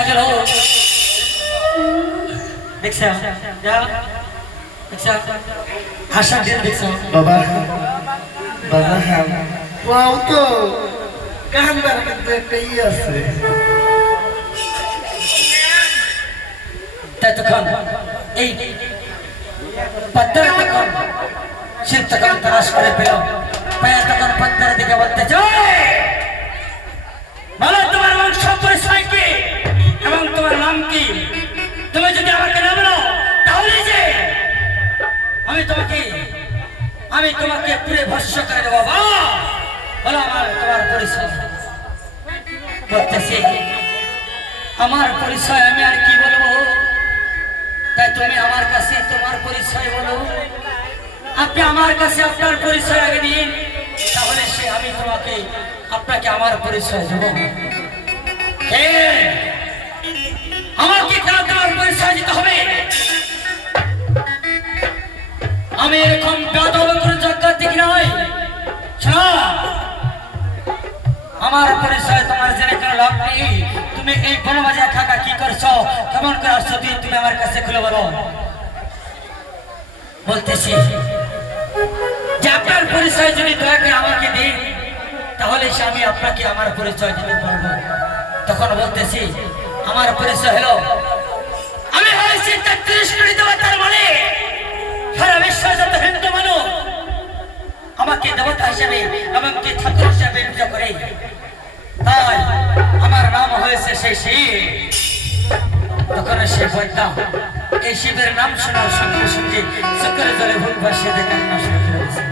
শোনা গেল দেখছ হাসা দিন দেখছ বাবা বাবা হ্যাঁ ওয়াও তো কান্দার মধ্যে একটা আছে তখন এই পত্থর তখন সে তখন তালাশ করে পেল পায়া তখন পত্থরের দিকে বলতে বলো তোমার বংশ পরিচয় কি এবং তোমার নাম কি? তুমি যদি আমাকে না বলো তাহলে যে আমি তোমাকে পুরে ভস্য করে দেবো। বলো আমার তোমার পরিচয়। বলতেছি আমার পরিচয় আমি আর কি বলবো, তাই তুমি আমার কাছে তোমার পরিচয় বলো। আপনি আমার কাছে আপনার পরিচয় আগে দিন, তাহলে সে আমি আপনাকে আমার পরিচয় দেব। আমাকে কেন তোমার পরিচয় দিতে হবে? আমি এরকম বেদবের জায়গা থেকে নয়। আমার পরিচয় তোমার জেনে কোনো লাভ নেই। তুমি এই বনবাজা খাকা কি করছো, কেমন করে আসছো তুমি আমার কাছে খুলে বলো। বলতেছি যে আপনার পরিচয় যদি দয়া করে আমাকে দিন, তাহলে সে আমি আপনাকে আমার পরিচয় দিতে পারবো। তখন বলতেছি আমার পরিচয় হলো আমি হয়েছি ৩৩ কোটি দেবতার মানে সারা বিশ্বের যত হিন্দু মানুষ আমাকে দেবতা হিসেবে এমনকি ঠাকুর হিসেবে পূজা করে, তাই আমার নাম হয়েছে সেই শিব। তখন সে বলতাম এই শিবের নাম শোনার সঙ্গে সঙ্গে চোখের জলে ভুল ভাসিয়ে দেখেন না শুরু করেছে।